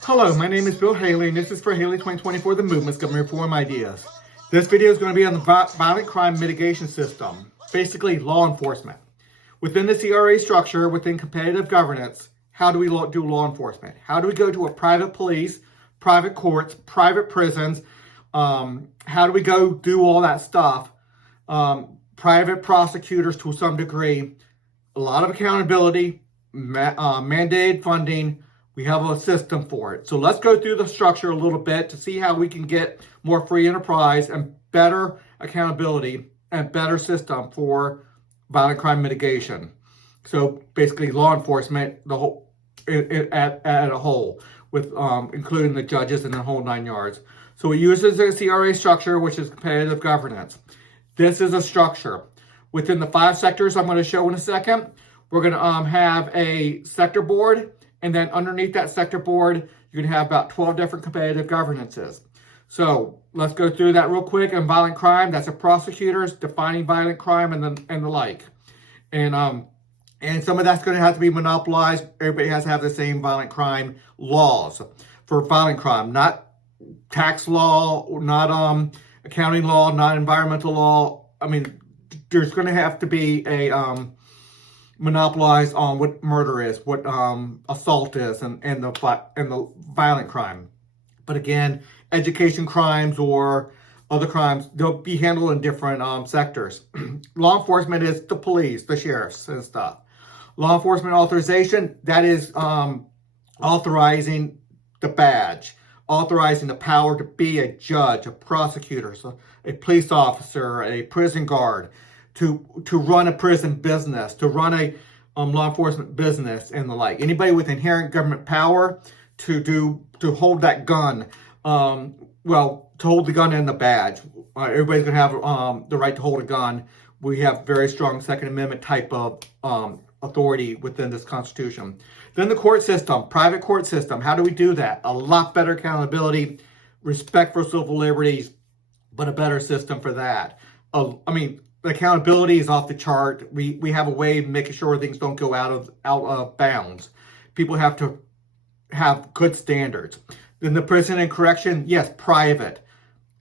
Hello, my name is Bill Haley, and this is for Haley 2024, The Movement's Government Reform Ideas. This video is going to be on the violent crime mitigation system, basically law enforcement. Within the CRI structure, within competitive governance, how do we do law enforcement? How do we go to a private police, private courts, private prisons? How do we go do all that stuff? Private prosecutors to some degree, a lot of accountability, mandated funding. We have a system for it. So let's go through the structure a little bit to see how we can get more free enterprise and better accountability and better system for violent crime mitigation. So basically law enforcement, the whole at a whole, with including the judges and the whole 9 yards. So it uses a CRI structure, which is competitive governance. This is a structure. Within the 5 sectors I'm going to show in a second, we're going to have a sector board. And then underneath that sector board, you're going to have about 12 different competitive governances. So let's go through that real quick. And violent crime, that's the prosecutors defining violent crime and the like. And some of that's going to have to be monopolized. Everybody has to have the same violent crime laws for violent crime, not tax law, not accounting law, not environmental law. I mean, there's going to have to be a monopolized on what murder is, what assault is, and the violent crime. But again, education crimes or other crimes, they'll be handled in different sectors. Law enforcement is the police, the sheriffs, and stuff. Law enforcement authorization, that is authorizing the badge, authorizing the power to be a judge, a prosecutor, so a police officer, a prison guard, to run a prison business, to run a law enforcement business and the like. Anybody with inherent government power to hold that gun, to hold the gun and the badge. Everybody's going to have the right to hold a gun. We have very strong Second Amendment type of authority within this Constitution. Then the court system, private court system. How do we do that? A lot better accountability, respect for civil liberties, but a better system for that. The accountability is off the chart. We have a way of making sure things don't go out of bounds. People have to have good standards. Then the prison and correction, yes, private.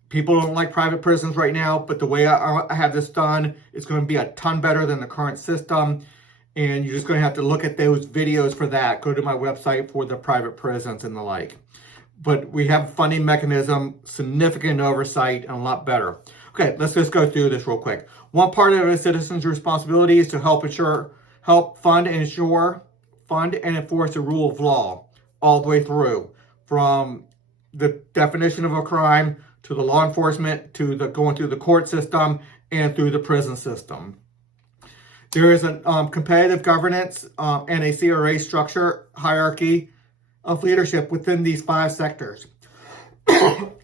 People don't like private prisons right now, but the way I have this done, it's going to be a ton better than the current system. And you're just going to have to look at those videos for that. Go to my website for the private prisons and the like. But we have a funding mechanism, significant oversight, and a lot better. Okay, let's just go through this real quick. One part of a citizen's responsibility is to help fund and enforce the rule of law all the way through, from the definition of a crime to the law enforcement to the going through the court system and through the prison system. There is a competitive governance and a CRI structure hierarchy of leadership within these 5 sectors.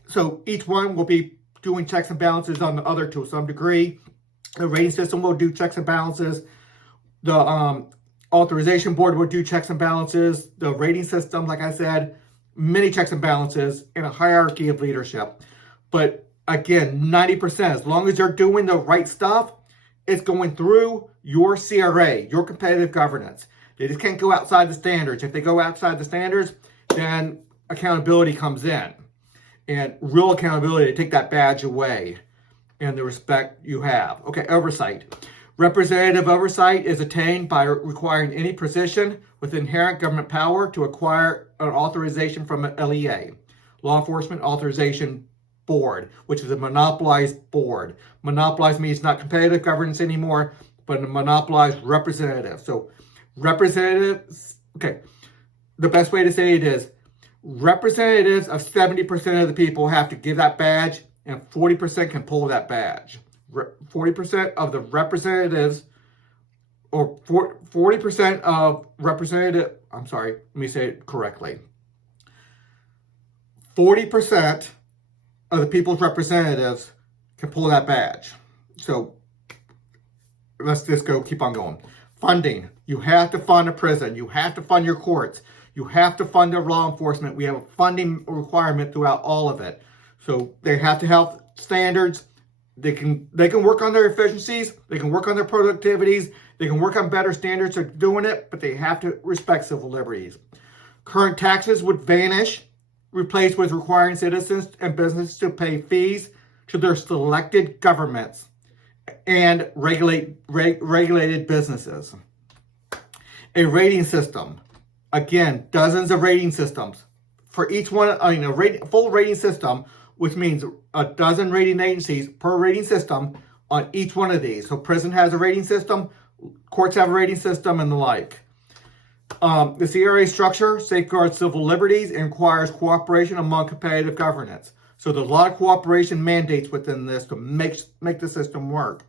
So each one will be doing checks and balances on the other to some degree. The rating system will do checks and balances. The authorization board will do checks and balances. The rating system, like I said, many checks and balances in a hierarchy of leadership. But again, 90%, as long as they're doing the right stuff, it's going through your CRA, your competitive governance. They just can't go outside the standards. If they go outside the standards, then accountability comes in. And real accountability to take that badge away and the respect you have. Okay, oversight. Representative oversight is attained by requiring any position with inherent government power to acquire an authorization from an LEA, Law Enforcement Authorization Board, which is a monopolized board. Monopolized means not competitive governance anymore, but a monopolized representative. So representatives, okay, the best way to say it is representatives of 70% of the people have to give that badge, and 40% can pull that badge. 40% of the representatives, or 40% of representative, I'm sorry, let me say it correctly. 40% of the people's representatives can pull that badge. So let's just keep on going. Funding. You have to fund a prison. You have to fund your courts. You have to fund their law enforcement. We have a funding requirement throughout all of it. So they have to have standards. They can work on their efficiencies. They can work on their productivities. They can work on better standards of doing it, but they have to respect civil liberties. Current taxes would vanish, replaced with requiring citizens and businesses to pay fees to their selected governments and regulated businesses. A rating system. Again, dozens of rating systems. For each one, full rating system, which means a dozen rating agencies per rating system on each one of these. So prison has a rating system, courts have a rating system, and the like. The CRI structure safeguards civil liberties and requires cooperation among competitive governance. So there's a lot of cooperation mandates within this to make the system work.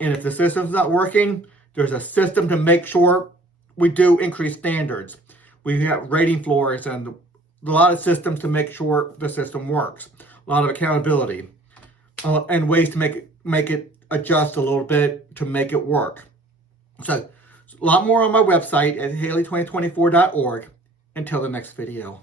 And if the system's not working, there's a system to make sure we do increase standards. We have rating floors and a lot of systems to make sure the system works. A lot of accountability and ways to make it adjust a little bit to make it work. So a lot more on my website at haley2024.org. Until the next video.